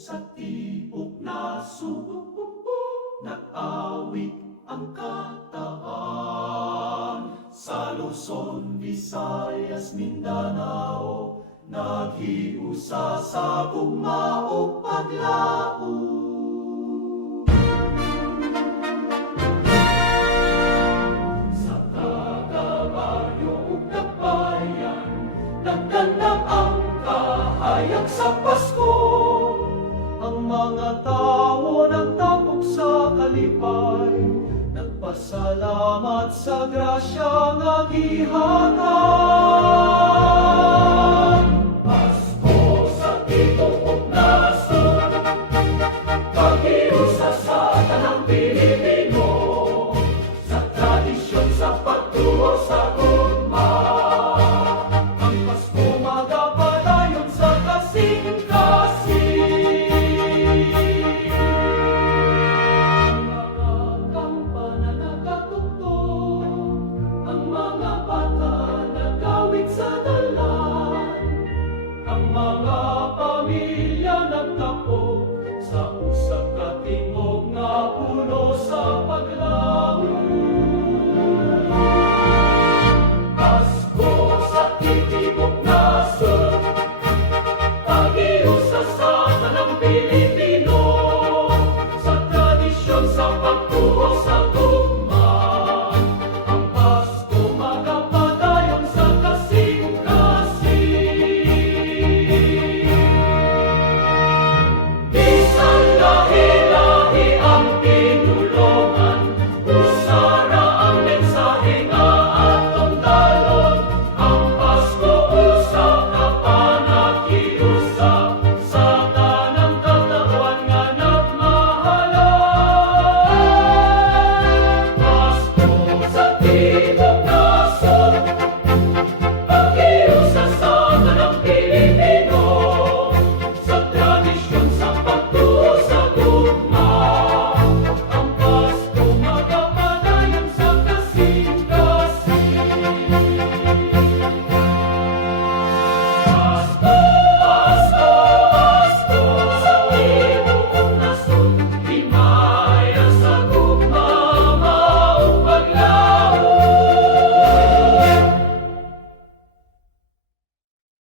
sa tibok na nag-awit ang kataan. Sa Luzon, Visayas, Mindanao, naghiusa sa gugmao paglaom. Sa kagabaryo ug kabayan, nagdanang ang kahayag sa Pasko. Ang mga tao nagtapok sa kalipay, nagpasalamat sa grasya nga gihatag. Pasko sa tibok nasod, paghiusa sa tanang Pilipino, sa tradisyon sa pagtuo sa gugma. Ang Pasko magapadayon sa kasing-kasing. Mga pamilya nagtapok sa usag katingog nga puno sa paglaom. Pasko sa titibok nasod, paghiusa sa